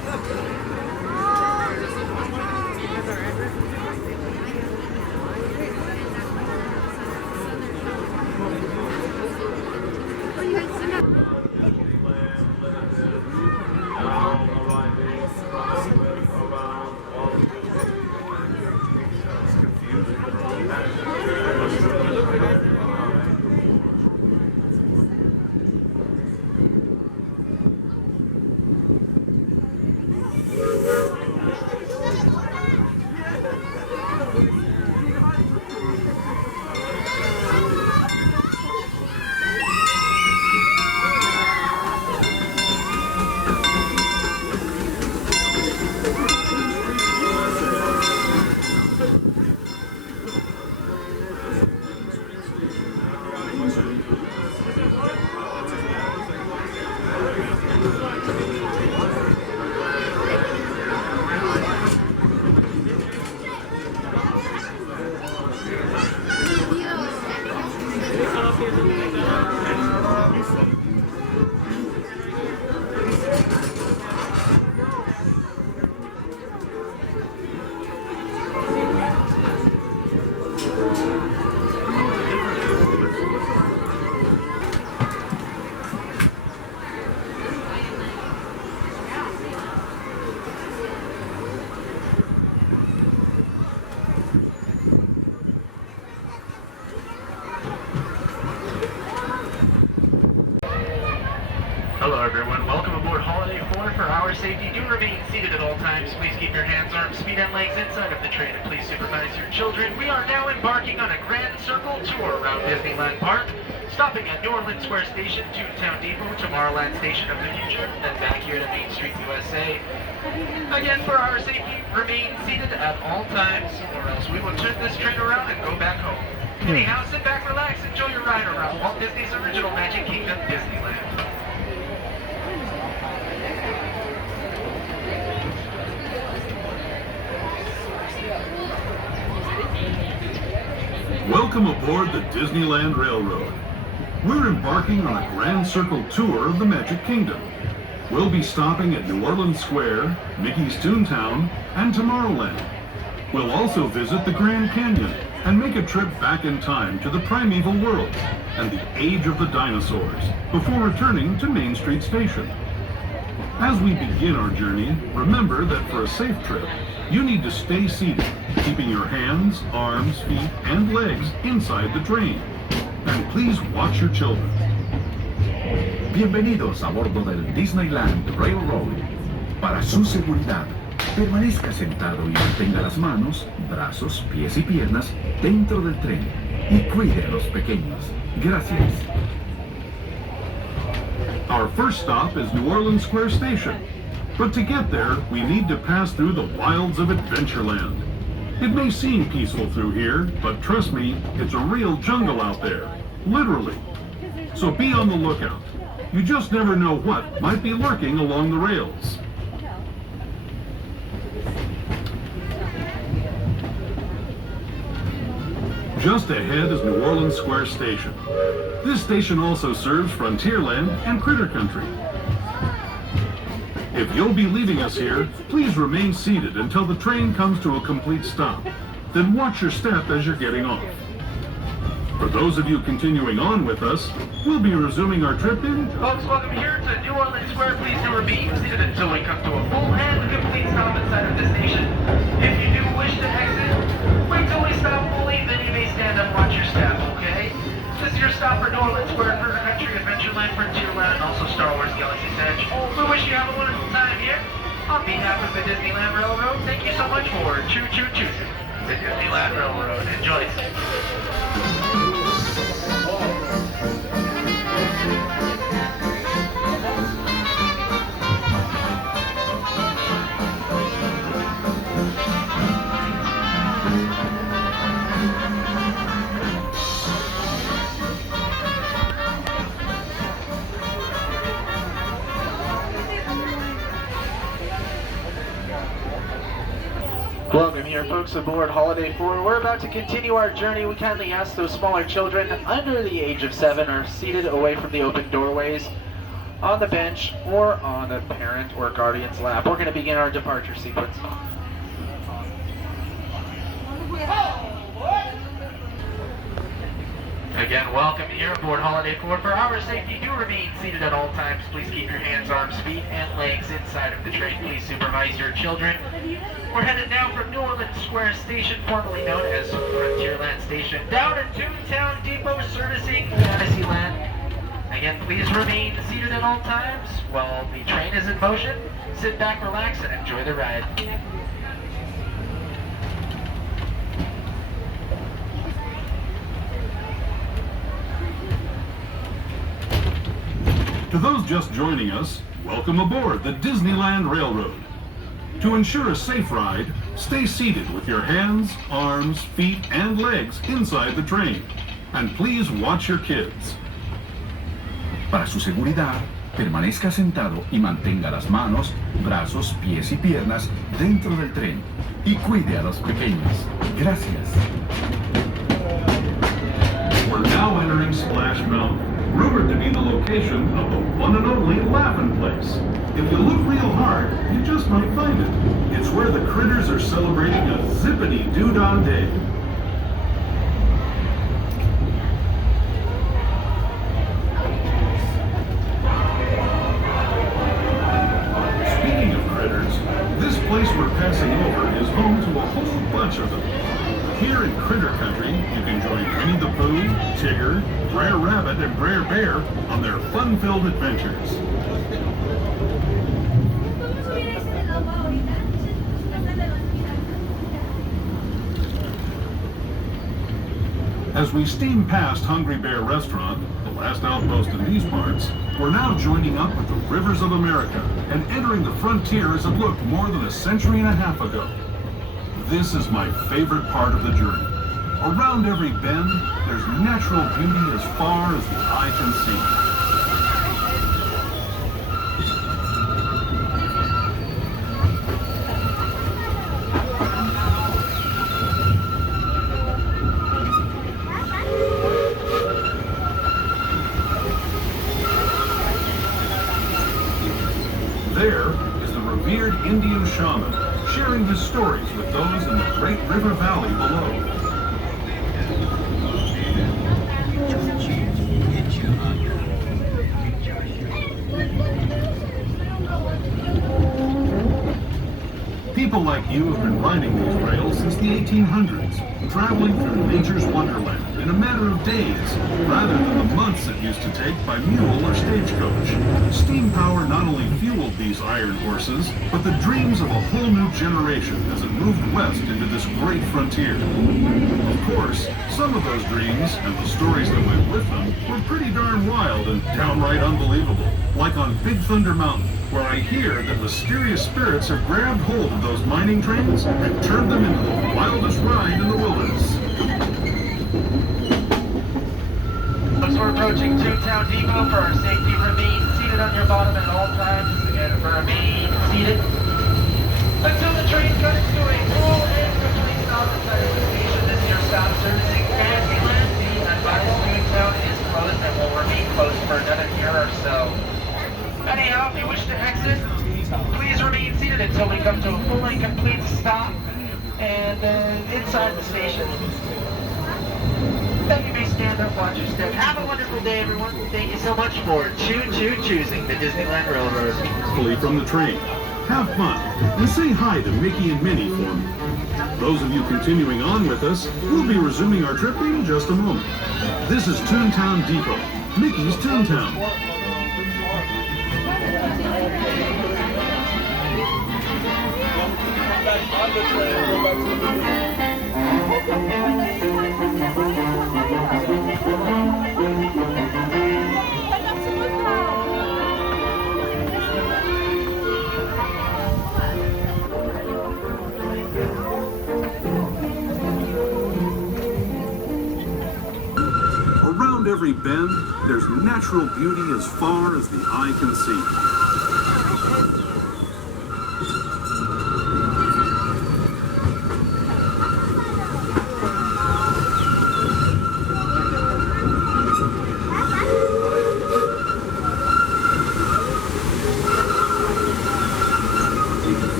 Hello everyone, welcome aboard Holiday 4. For our safety, do remain seated at all times. Please keep your hands, arms, feet, and legs inside of the train, and please supervise your children. We are now embarking on a grand circle tour around Disneyland Park, stopping at New Orleans Square Station, Toontown Depot, Tomorrowland Station of the Future, then back here to Main Street, USA. Again, for our safety, remain seated at all times, or else we will turn this train around and go back home. Anyhow, sit back, relax, enjoy your ride around Walt Disney's original Magic Kingdom, Disneyland. Welcome aboard the Disneyland Railroad. We're embarking on a grand circle tour of the Magic Kingdom. We'll be stopping at New Orleans Square, Mickey's Toontown, and Tomorrowland. We'll also visit the Grand Canyon and make a trip back in time to the Primeval World and the age of the dinosaurs before returning to Main Street Station. As we begin our journey, remember that for a safe trip, you need to stay seated, keeping your hands, arms, feet, and legs inside the train. And please watch your children. Bienvenidos a bordo del Disneyland Railroad. Para su seguridad, permanezca sentado y mantenga las manos, brazos, pies y piernas dentro del tren y cuide a los pequeños. Gracias. Our first stop is New Orleans Square Station. But to get there, we need to pass through the wilds of Adventureland. It may seem peaceful through here, but trust me, it's a real jungle out there. Literally. So be on the lookout. You just never know what might be lurking along the rails. Just ahead is New Orleans Square Station. This station also serves Frontierland and Critter Country. If you'll be leaving us here, please remain seated until the train comes to a complete stop. Then watch your step as you're getting off. For those of you continuing on with us, we'll be resuming our trip in... Folks, welcome here to New Orleans Square. Please do remain seated until we come to a full and complete stop inside of the station. If you do wish to exit, wait till we stop fully, then you may stand up and watch your step, okay? This is your stop for New Orleans Square, Critter Country, Adventureland, Frontierland, and also Star Wars Galaxy's Edge. We wish you have a wonderful time here. On behalf of the Disneyland Railroad, thank you so much for choo-choo-choo. The Disneyland Railroad. Enjoy. Welcome here, folks, aboard Holiday 4. We're about to continue our journey. We kindly ask those smaller children under the age of 7 are seated away from the open doorways. on the bench, or on a parent or guardian's lap. We're going to begin our departure sequence. Again, welcome here aboard Holiday 4. For our safety, do remain seated at all times. Please keep your hands, arms, feet, and legs inside of the train. Please supervise your children. We're headed now from New Orleans Square Station, formerly known as Frontierland Station, down to Toontown Depot, servicing Fantasyland. Again, please remain seated at all times while the train is in motion. Sit back, relax, and enjoy the ride. To those just joining us, welcome aboard the Disneyland Railroad. To ensure a safe ride, stay seated with your hands, arms, feet, and legs inside the train. And please watch your kids. Para su seguridad, permanezca sentado y mantenga las manos, brazos, pies y piernas dentro del tren. Y cuide a los pequeños. Gracias. We're now entering Splash Mountain, rumored to be the location of the one and only Laugh-In Place. If you look real hard, you just might find it. It's where the critters are celebrating a zippity-doo-dah day. Speaking of critters, this place we're passing over is home to a whole bunch of them. Here in Critter Country, you can join Winnie the Pooh, Tigger, Brer Rabbit, and Brer Bear on their fun-filled adventures. As we steam past Hungry Bear Restaurant, the last outpost in these parts, we're now joining up with the rivers of America and entering the frontier as it looked more than a century and a half ago. This is my favorite part of the journey. Around every bend, there's natural beauty as far as the eye can see. There is the revered Indian shaman, sharing his stories with those in the Great River Valley below. People like you have been riding these rails since the 1800s, traveling through nature's wonderland in a matter of days, rather than the months it used to take by mule or stagecoach. Steam power not only fueled these iron horses, but the dreams of a whole new generation as it moved west into this great frontier. Of course, some of those dreams, and the stories that went with them, were pretty darn wild and downright unbelievable, like on Big Thunder Mountain, where I hear that mysterious spirits have grabbed hold of those mining trains and turned them into the wildest ride in the wilderness. As we're approaching Toontown Depot, for our safety, remain seated on your bottom at all times, and remain seated until the train comes to a full and complete stop inside of the station. This is your stop servicing Fantasyland. The advised Toontown is closed and will remain closed for another year or so. Anyhow, if you wish to exit, please remain seated until we come to a full and complete stop and inside the station. Then you may stand up, watch your step. Have a wonderful day, everyone. Thank you so much for choosing the Disneyland Railroad. Flee from the train, have fun, and say hi to Mickey and Minnie for me. Those of you continuing on with us, we'll be resuming our trip in just a moment. This is Toontown Depot, Mickey's Toontown. Around every bend, there's natural beauty as far as the eye can see.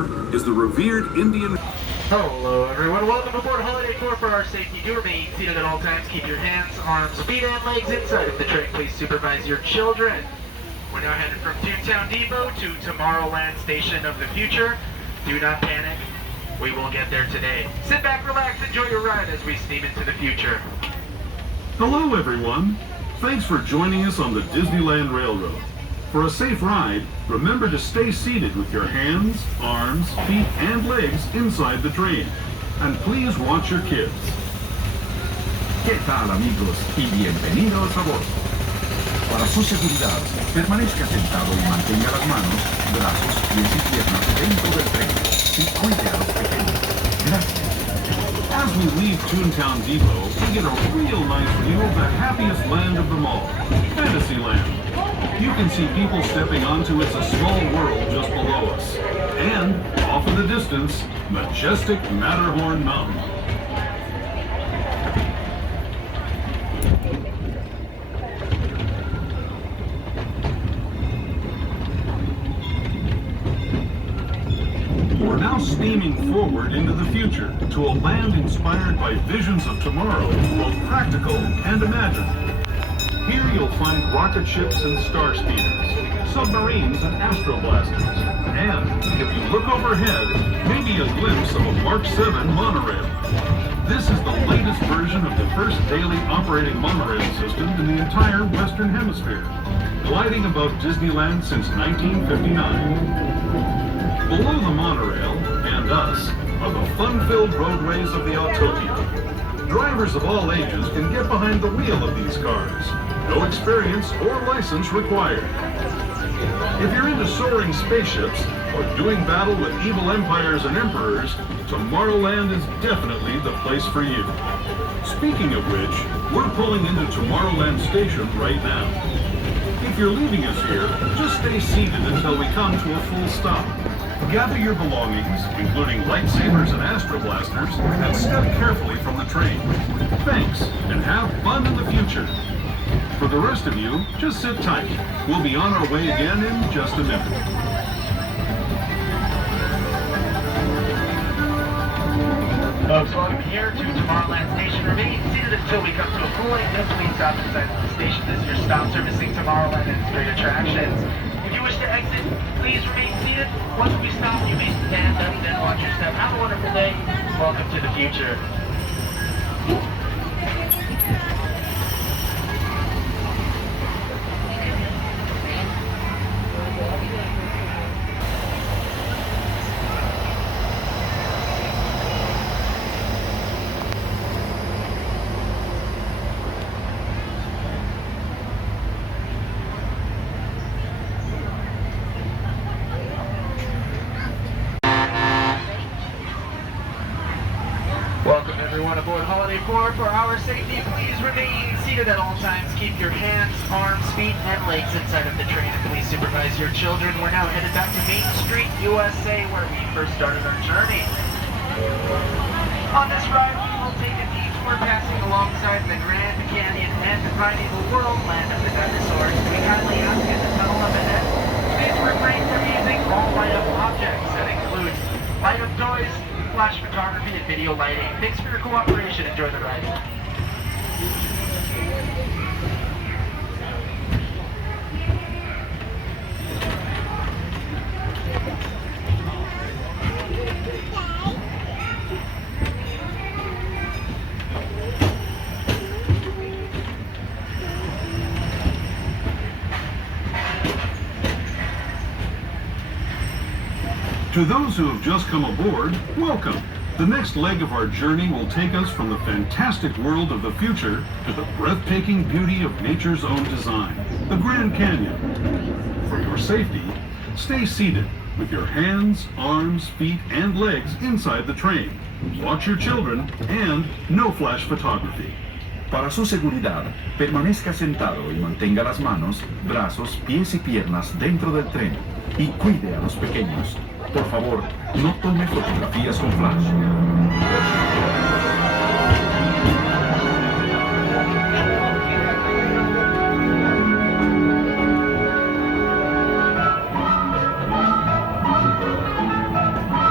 here is the revered Indian... Hello everyone, welcome aboard Holiday Tour. For our safety, do remain seated at all times. Keep your hands, arms, feet, and legs inside of the train. Please supervise your children. We're now headed from Toontown Depot to Tomorrowland Station of the Future. Do not panic, we will get there today. Sit back, relax, enjoy your ride as we steam into the future. Hello everyone. Thanks for joining us on the Disneyland Railroad. For a safe ride, remember to stay seated with your hands, arms, feet, and legs inside the train. And please watch your kids. ¿Qué tal, amigos? Y bienvenidos a bordo. Para su seguridad, permanezca sentado y mantenga las manos, brazos, pies y piernas dentro del tren. Y cuide a los pequeños. Gracias. As we leave Toontown Depot, we get a real nice view of the happiest land of them all, Fantasyland. You can see people stepping onto It's a Small World just below us. And, off in the distance, majestic Matterhorn Mountain. We're now steaming forward into the future to a land inspired by visions of tomorrow, both practical and imagined. Here you'll find rocket ships and star speeders, submarines and astroblasters, and, if you look overhead, maybe a glimpse of a Mark 7 monorail. This is the latest version of the first daily operating monorail system in the entire Western Hemisphere, gliding above Disneyland since 1959. Below the monorail, and us, are the fun-filled roadways of the Autopia. Drivers of all ages can get behind the wheel of these cars. No experience or license required. If you're into soaring spaceships or doing battle with evil empires and emperors, Tomorrowland is definitely the place for you. Speaking of which, we're pulling into Tomorrowland Station right now. If you're leaving us here, just stay seated until we come to a full stop. Gather your belongings, including lightsabers and astroblasters, and step carefully from the train. Thanks, and have fun in the future. For the rest of you, just sit tight. We'll be on our way again in just a minute. Folks, welcome here to Tomorrowland Station. Remain seated until we come to a full-length gasoline stop inside the station. This is your stop servicing Tomorrowland and its great attractions. If you wish to exit, please remain seated. Once we stop, you may stand up, then watch your step. Have a wonderful day. Welcome to the future. Welcome everyone aboard Holiday 4. For our safety, please remain seated at all times. Keep your hands, arms, feet, and legs inside of the train, and please supervise your children. We're now headed back to Main Street, USA, where we first started our journey. On this ride, we will take a detour passing alongside the Grand Canyon and the Primeval World, land of the dinosaurs. We kindly ask in the tunnel up ahead, please refrain from using all light-up objects. That includes light-up toys, flash photography, and video lighting. Thanks for your cooperation. Enjoy the ride. To those who have just come aboard, welcome. The next leg of our journey will take us from the fantastic world of the future to the breathtaking beauty of nature's own design, the Grand Canyon. For your safety, stay seated with your hands, arms, feet, and legs inside the train. Watch your children, and no flash photography. Para su seguridad, permanezca sentado y mantenga las manos, brazos, pies y piernas dentro del tren. Y cuide a los pequeños. Por favor, no tome fotografías con flash.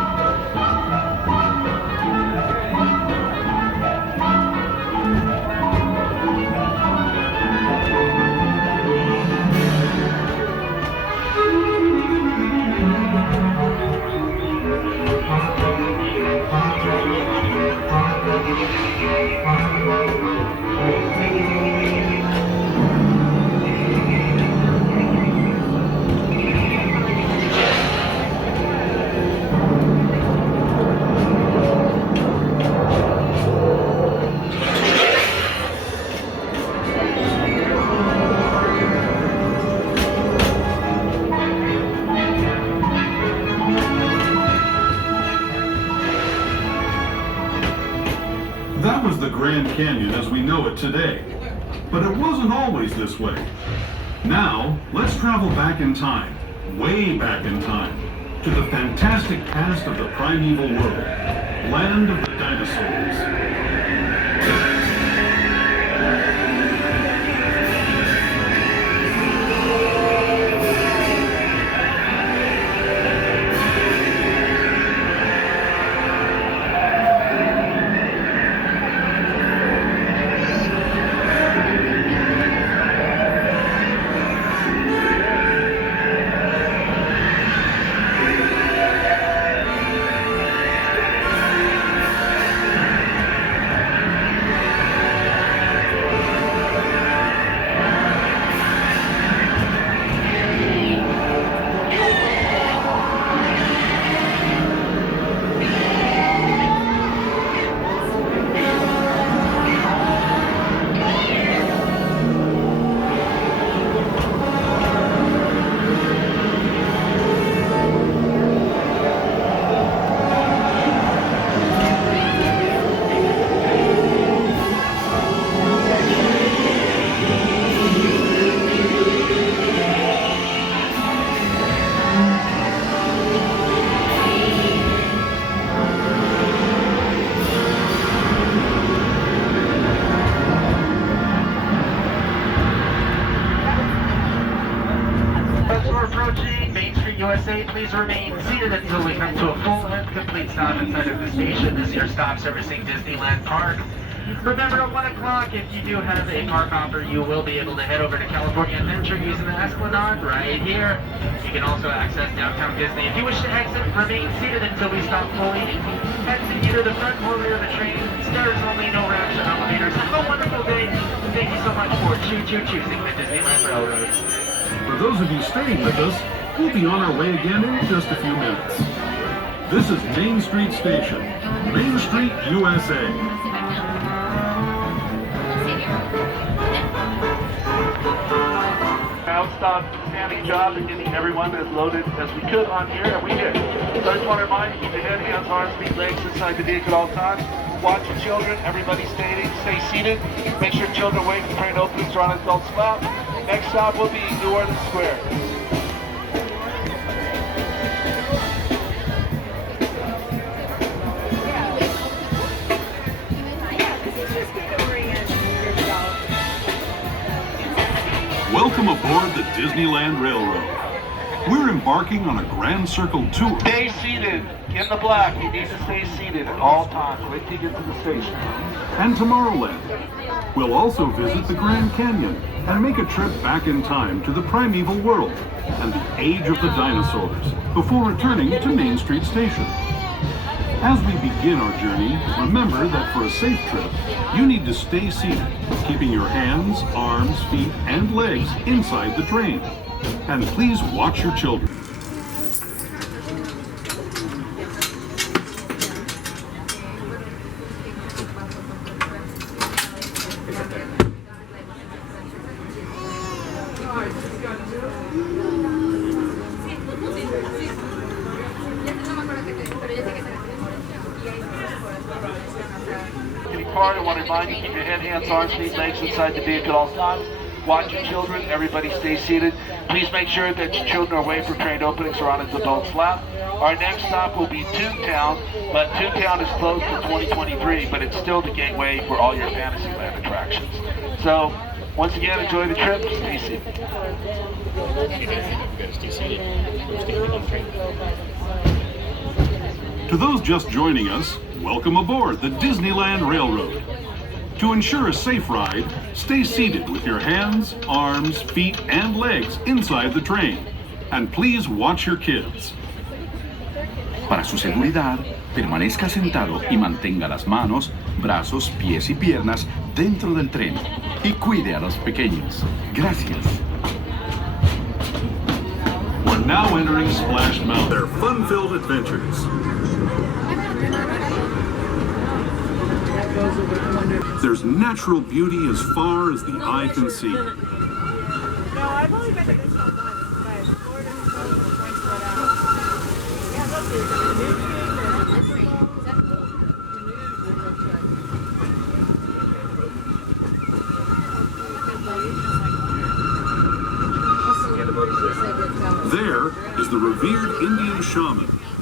was the Grand Canyon as we know it today. But it wasn't always this way. Now, let's travel back in time, way back in time, to the fantastic past of the Primeval World, land of the dinosaurs. USA, please remain seated until we come to a full and complete stop inside of the station. This is your stop servicing Disneyland Park. Remember, at 1 o'clock, if you do have a park hopper, you will be able to head over to California Adventure using the Esplanade right here. You can also access downtown Disney. If you wish to exit, remain seated until we stop fully. Exit either the front or rear of the train. Stairs only, no ramps or elevators. Have a wonderful day. Thank you so much for choosing the Disneyland Railroad. For those of you staying with us, we'll be on our way again in just a few minutes. This is Main Street Station, Main Street, USA. Outstanding job in getting everyone as loaded as we could on here, and we did. So I just want to remind you, keep your head, hands, arms, feet, legs inside the vehicle at all times. Watch your children, everybody stay seated. Make sure children wait for train openings or on adults' lap. Next stop will be New Orleans Square. Welcome aboard the Disneyland Railroad. We're embarking on a Grand Circle tour. Stay seated in the black. You need to stay seated at all times. Wait till you get to the station. And Tomorrowland. We'll also visit the Grand Canyon and make a trip back in time to the Primeval World and the age of the dinosaurs before returning to Main Street Station. As we begin our journey, remember that for a safe trip, you need to stay seated, keeping your hands, arms, feet, and legs inside the train. And please watch your children. I want to remind you, keep your head, hands, arms, feet, legs inside the vehicle at all times. Watch your children, everybody stay seated. Please make sure that your children are away from train openings or on its adult's lap. Our next stop will be Toontown, but Toontown is closed for 2023, but it's still the gateway for all your Fantasyland attractions. So, once again, enjoy the trip, stay seated. To those just joining us, welcome aboard the Disneyland Railroad. To ensure a safe ride, stay seated with your hands, arms, feet, and legs inside the train. And please watch your kids. Para su seguridad, permanezca sentado y mantenga las manos, brazos, pies y piernas dentro del tren. Y cuide a los pequeños. Gracias. We're now entering Splash Mountain. Their fun-filled adventures. There's natural beauty as far as the eye can see. No, I've only been to this one once, but Florida is so quite spread out. Yeah, look, there's a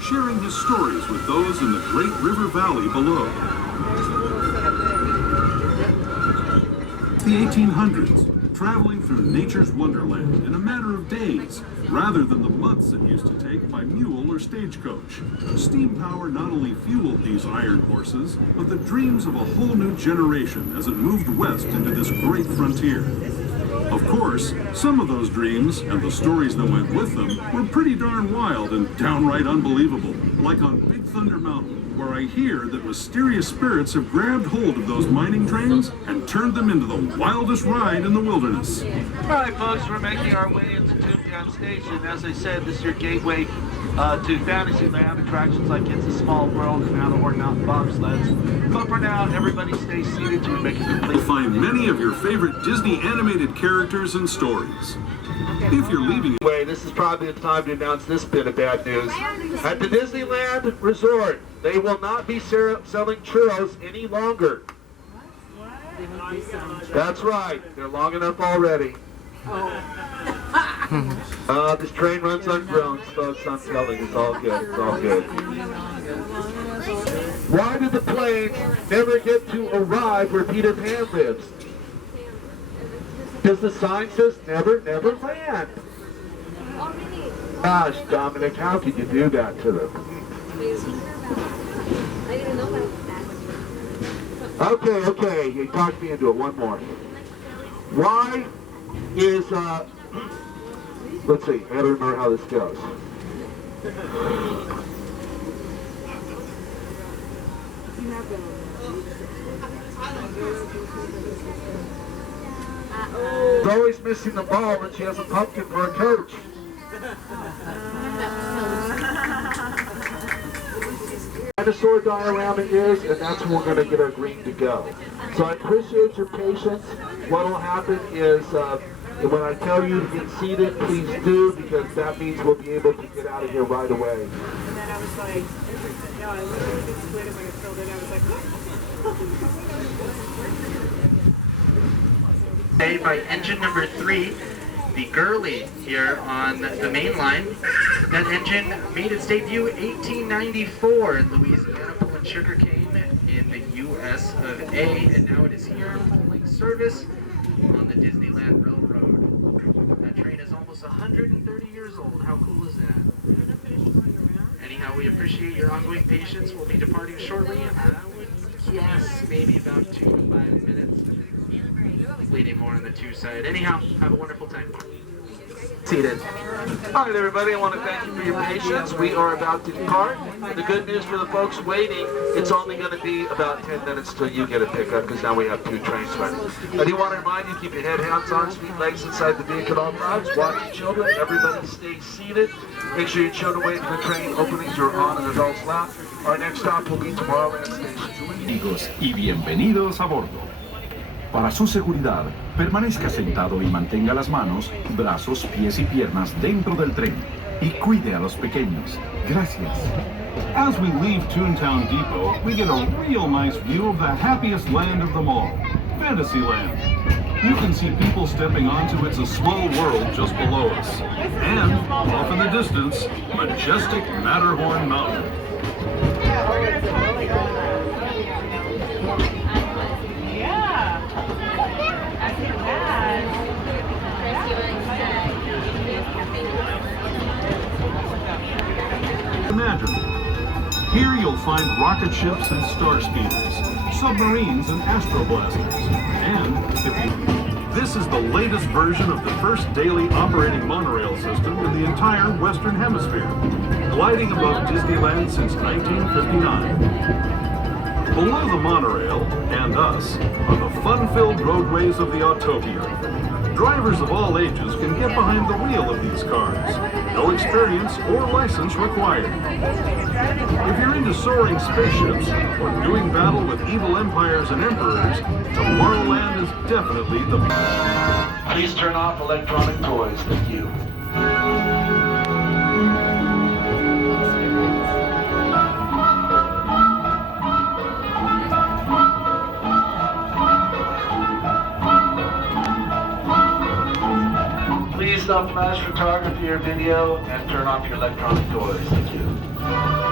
sharing his stories with those in the great river valley below. The 1800s, traveling through nature's wonderland in a matter of days, rather than the months it used to take by mule or stagecoach. Steam power not only fueled these iron horses, but the dreams of a whole new generation as it moved west into this great frontier. Of course, some of those dreams, and the stories that went with them, were pretty darn wild and downright unbelievable, like on Big Thunder Mountain, where I hear that mysterious spirits have grabbed hold of those mining trains and turned them into the wildest ride in the wilderness. All right, folks, we're making our way into Toontown Station. As I said, this is your gateway to Fantasyland, attractions like It's a Small World and Matterhorn Mountain bobsleds. But for now, everybody stay seated to make a complete. You'll find many of your favorite Disney animated characters and stories. If you're leaving, This is probably the time to announce this bit of bad news. At the Disneyland Resort, they will not be selling churros any longer. That's right, they're long enough already. This train runs on drones, folks, I'm telling you, it's all good, it's all good. Why did the planes never get to arrive where Peter Pan lives? Because the sign says never, never land. Gosh, Dominic, how could you do that to them? Okay, you talked me into it. One more. Why is, let's see, I gotta remember how this goes. Zoe's missing the ball and she has a pumpkin for a coach. Dinosaur diorama is, and that's when we're going to get our green to go. So I appreciate your patience. What will happen is, when I tell you to get seated, please do, because that means we'll be able to get out of here right away. And then I was like, no, I literally just split it when it filled in. I was like, By engine number 3, the Gurley here on the main line. That engine made its debut 1894 in Louisiana, pulling sugarcane in the U.S. of A, and now it is here pulling service on the Disneyland Railroad. That train is almost 130 years old. How cool is that? Anyhow, we appreciate your ongoing patience. We'll be departing shortly. I would guess maybe about 2 to 5 minutes. Leading more on the 2 side. Anyhow, have a wonderful time. Seated. All right, everybody, I want to thank you for your patience. We are about to depart. The good news for the folks waiting, it's only going to be about 10 minutes till you get a pickup, because now we have 2 trains running. I do want to remind you, keep your head, hands, arms, feet, legs inside the vehicle at all times. Watch your children. Everybody stay seated. Make sure your children wait for the train openings are on an adult's lap. Our next stop will be Tomorrowland Station. Amigos y bienvenidos a bordo. Para su seguridad, permanezca sentado y mantenga las manos, brazos, pies y piernas dentro del tren. Y cuide a los pequeños. Gracias. as we leave Toontown Depot, we get a real nice view of the happiest land of them all, Fantasyland. You can see people stepping onto It's a Small World just below us. And, off in the distance, majestic Matterhorn Mountain. Imagine. Here you'll find rocket ships and star speeders, submarines and astroblasters, and this is the latest version of the first daily operating monorail system in the entire Western Hemisphere, gliding above Disneyland since 1959. Below the monorail, and us, are the fun-filled roadways of the Autopia. Drivers of all ages can get behind the wheel of these cars. No experience or license required. If you're into soaring spaceships or doing battle with evil empires and emperors, Tomorrowland is definitely the... Please turn off electronic toys. Thank you. Please stop flash photography or video and turn off your electronic toys. Thank you.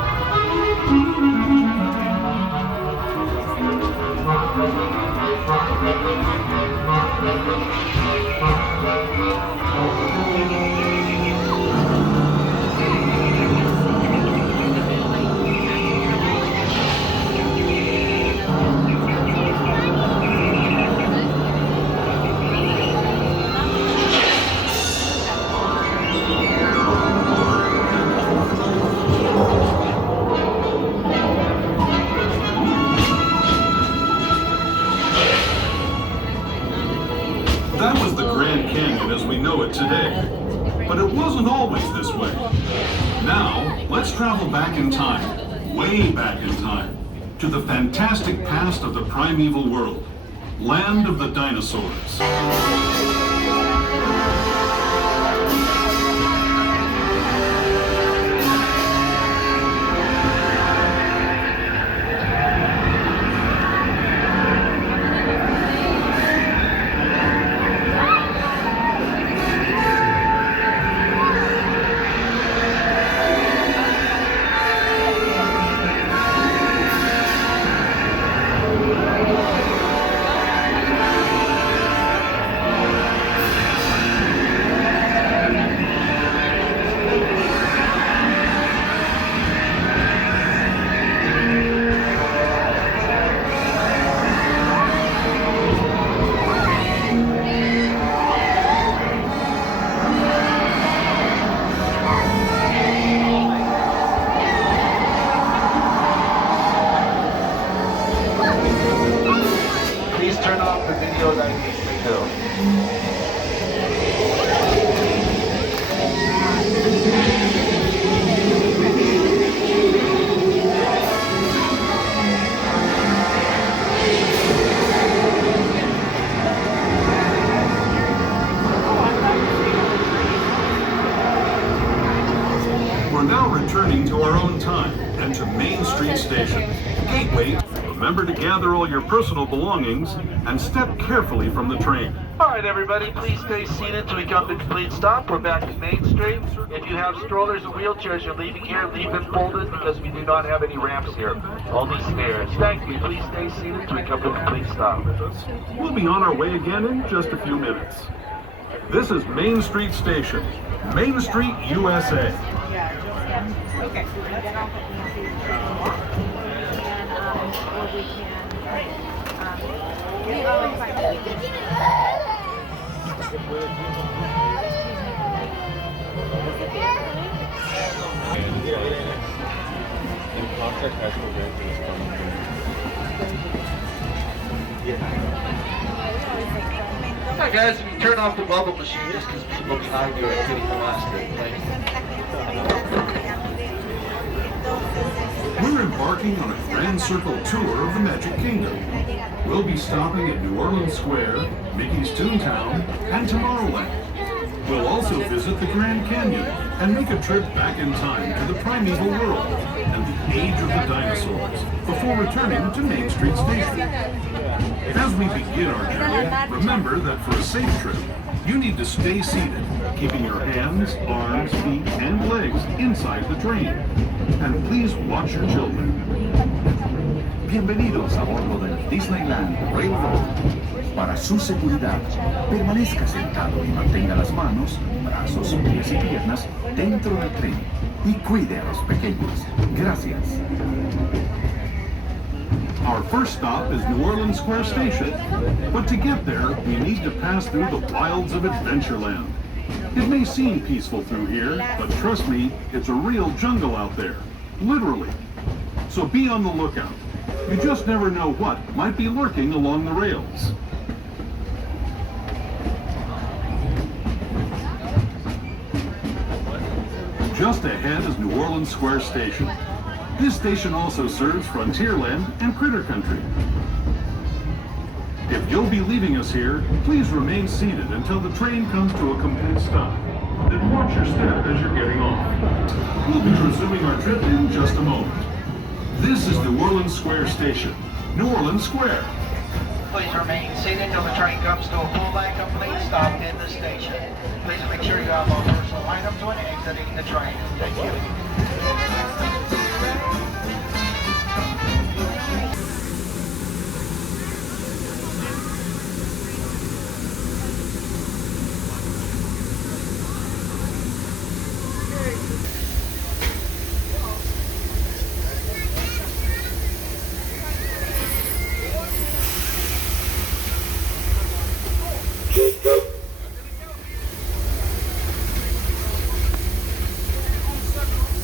back in time, way back in time, to the fantastic past of the primeval world, land of the dinosaurs. Please turn off the video that you do. We're now returning to our own time and to Main Street Station, gateway. Remember to gather all your personal belongings and step carefully from the train. All right, everybody, please stay seated until we come to complete stop. We're back at Main Street. If you have strollers and wheelchairs you're leaving here, leave them folded because we do not have any ramps here, only stairs. Thank you. Please stay seated until we come to complete stop. We'll be on our way again in just a few minutes. This is Main Street Station, Main Street, USA. Okay. Get off at Main Street. And or we Hi guys, if you turn off the bubble machine just because people behind you are getting molested. We're embarking on a grand circle tour of the Magic Kingdom. We'll be stopping at New Orleans Square, Mickey's Toontown, and Tomorrowland. We'll also visit the Grand Canyon and make a trip back in time to the Primeval World and the age of the dinosaurs before returning to Main Street Station. As we begin our journey, remember that for a safe trip, you need to stay seated, keeping your hands, arms, feet, and legs inside the train. And please watch your children. Bienvenidos a bordo del Disneyland Railroad. Para su seguridad, permanezca sentado y mantenga las manos, brazos, pies y piernas dentro del tren y cuide a los pequeños. Gracias. Our first stop is New Orleans Square Station, but to get there, we need to pass through the wilds of Adventureland. It may seem peaceful through here, but trust me, it's a real jungle out there, literally. So be on the lookout. You just never know what might be lurking along the rails. Just ahead is New Orleans Square Station. This station also serves Frontierland and Critter Country. If you'll be leaving us here, please remain seated until the train comes to a complete stop. Then watch your step as you're getting off. We'll be resuming our trip in just a moment. This is New Orleans Square Station, New Orleans Square. Please remain seated until the train comes to a full and complete stop in the station. Please make sure you have all personal items when exiting the train. Thank you.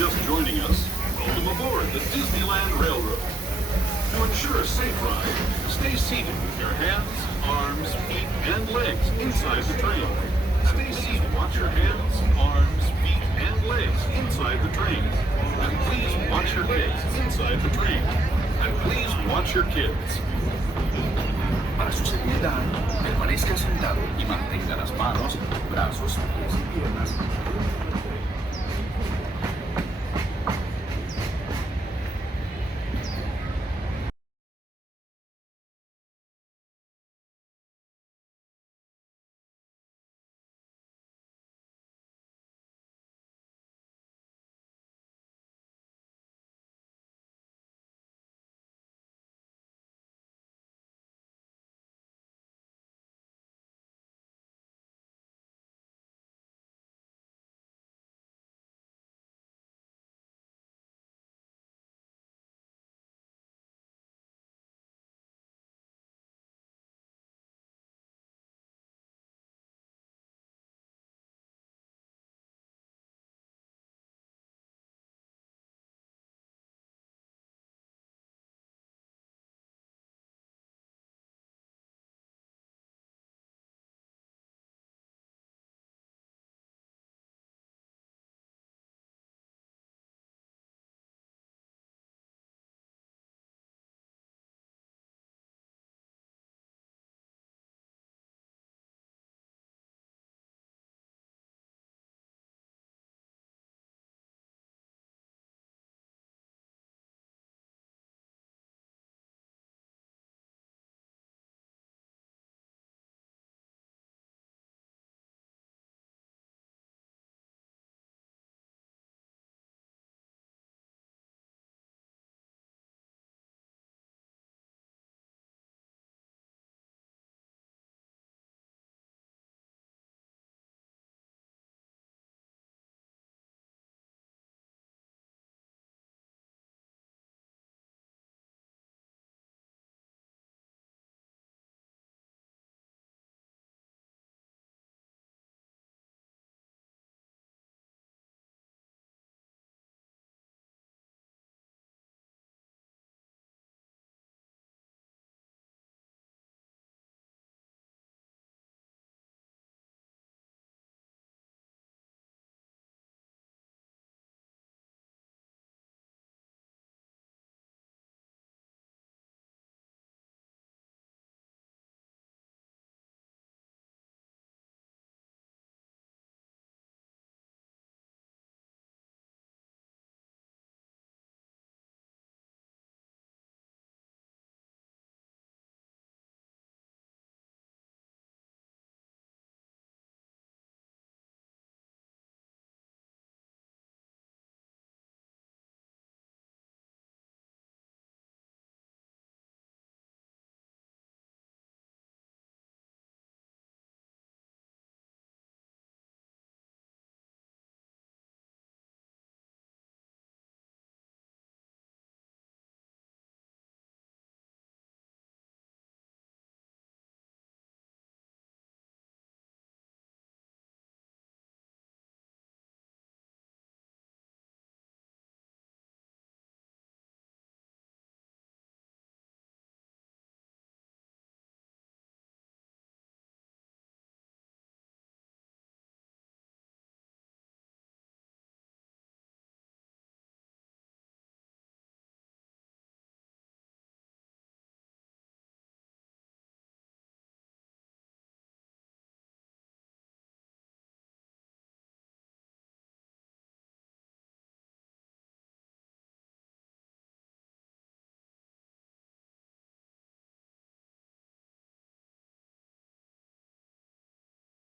just joining us, welcome aboard the Disneyland Railroad. To ensure a safe ride, stay seated with your hands, arms, feet, and legs inside the train. Stay seated, watch your hands, arms, feet, and legs inside the train. And please watch your kids inside the train. And please watch your kids. Para su seguridad, permanezca sentado y mantenga las manos, brazos, pies y piernas